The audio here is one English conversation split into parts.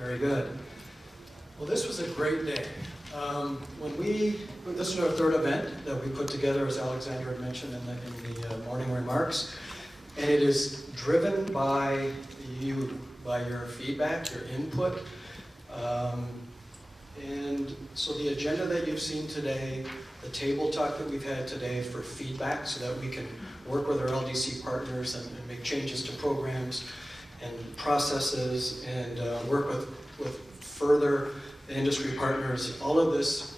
Very good. Well, this was a great day. This is our third event that we put together, as Alexander had mentioned in the morning remarks, and it is driven by you, by your feedback, your input. And so the agenda that you've seen today, the table talk that we've had today for feedback so that we can work with our LDC partners and make changes to programs and processes and work with further industry partners. All of this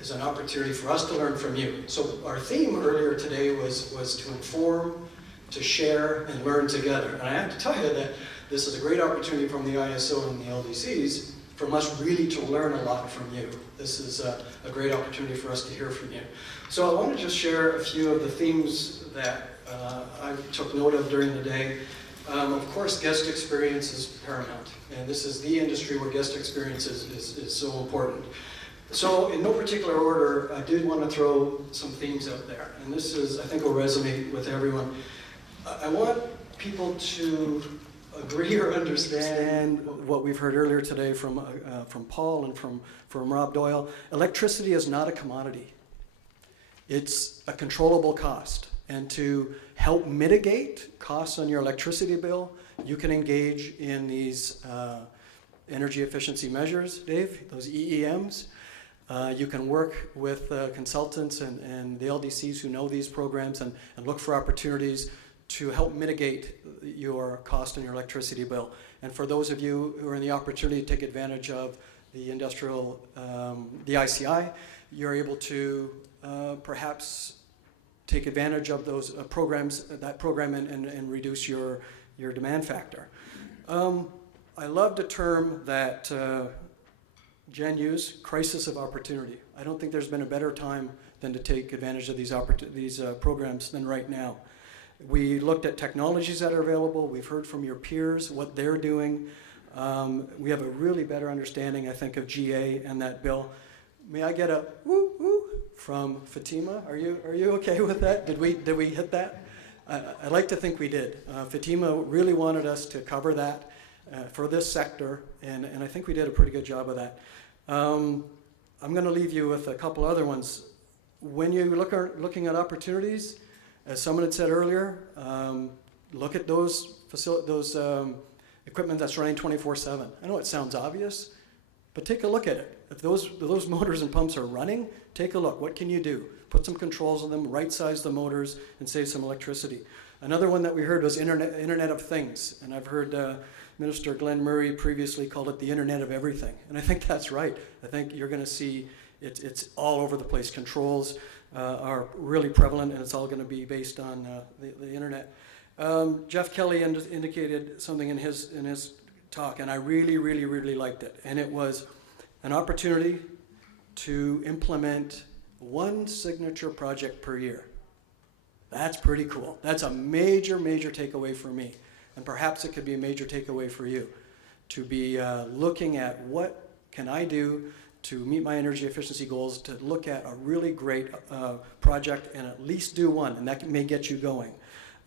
is an opportunity for us to learn from you. So our theme earlier today was to inform, to share, and learn together. And I have to tell you that this is a great opportunity from the ISO and the LDCs from us really to learn a lot from you. This is a great opportunity for us to hear from you. So I want to just share a few of the themes that I took note of during the day. Of course, guest experience is paramount, and this is the industry where guest experience is so important. So in no particular order, I did want to throw some themes out there, and this is, I think, will resonate with everyone. I want people to agree or understand what we've heard earlier today from Paul and from Rob Doyle. Electricity is not a commodity. It's a controllable cost. And to help mitigate costs on your electricity bill, you can engage in these energy efficiency measures, Dave, those EEMs. You can work with consultants and the LDCs who know these programs and look for opportunities to help mitigate your cost on your electricity bill. And for those of you who are in the opportunity to take advantage of the industrial, the ICI, you're able to perhaps take advantage of those programs, that program, and reduce your demand factor. I loved a term that Jen used, crisis of opportunity. I don't think there's been a better time than to take advantage of these programs than right now. We looked at technologies that are available. We've heard from your peers what they're doing. We have a really better understanding, I think, of GA and that bill. May I get a woo woo from Fatima? Are you okay with that? Did we hit that? I'd like to think we did. Fatima really wanted us to cover that for this sector, and I think we did a pretty good job of that. I'm going to leave you with a couple other ones. When you're looking at opportunities, as someone had said earlier, look at those equipment that's running 24/7. I know it sounds obvious, but take a look at it. If those motors and pumps are running, take a look. What can you do? Put some controls on them, right-size the motors, and save some electricity. Another one that we heard was Internet of Things, and I've heard Minister Glenn Murray previously called it the Internet of Everything, and I think that's right. I think you're going to see it's all over the place. Controls are really prevalent, and it's all going to be based on the Internet. Jeff Kelly indicated something in his talk, and I really liked it, and it was an opportunity to implement one signature project per year. That's pretty cool. That's a major takeaway for me, and perhaps it could be a major takeaway for you, to be looking at what can I do to meet my energy efficiency goals, to look at a really great project and at least do one, and that may get you going.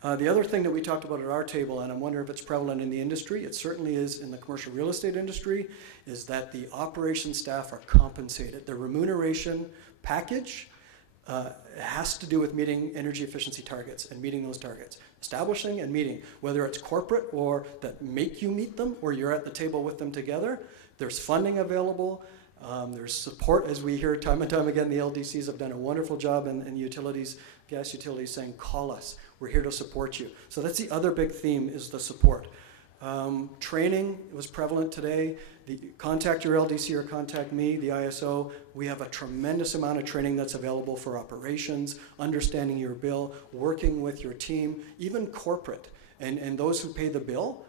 The other thing that we talked about at our table, and I'm wondering if it's prevalent in the industry, it certainly is in the commercial real estate industry, is that the operations staff are compensated. The remuneration package has to do with meeting energy efficiency targets and meeting those targets. Establishing and meeting, whether it's corporate or that make you meet them or you're at the table with them together. There's funding available. There's support, as we hear time and time again. The LDCs have done a wonderful job, and utilities, gas utilities, saying, call us. We're here to support you. So that's the other big theme, is the support. Training was prevalent today. Contact your LDC or contact me, the ISO. We have a tremendous amount of training that's available for operations, understanding your bill, working with your team, even corporate, and those who pay the bill,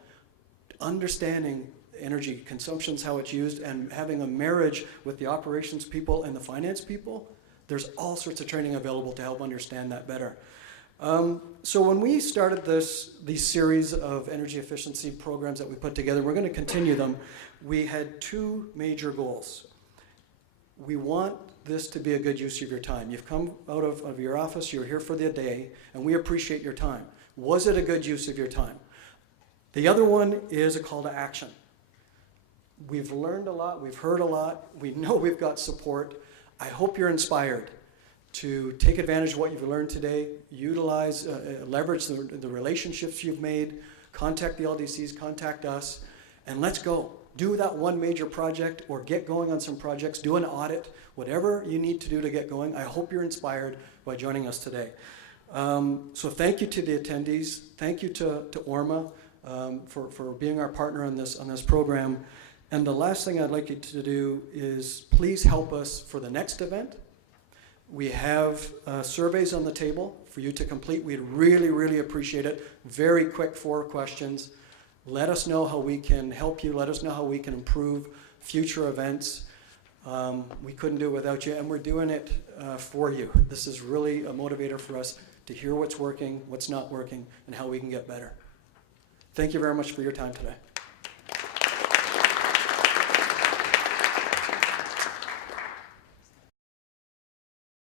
understanding energy consumptions, how it's used, and having a marriage with the operations people and the finance people. There's all sorts of training available to help understand that better. So when we started these series of energy efficiency programs that we put together, we're going to continue them. We had two major goals. We want this to be a good use of your time. You've come out of your office, you're here for the day, and we appreciate your time. Was it a good use of your time? The other one is a call to action. We've learned a lot, we've heard a lot, we know we've got support. I hope you're inspired to take advantage of what you've learned today, utilize, leverage the relationships you've made, contact the LDCs, contact us, and let's go. Do that one major project or get going on some projects, do an audit, whatever you need to do to get going. I hope you're inspired by joining us today. So thank you to the attendees. Thank you to ORMA for being our partner on this program. And the last thing I'd like you to do is please help us for the next event. We have surveys on the table for you to complete. We'd really, really appreciate it. Very quick 4 questions. Let us know how we can help you. Let us know how we can improve future events. We couldn't do it without you, and we're doing it for you. This is really a motivator for us to hear what's working, what's not working, and how we can get better. Thank you very much for your time today.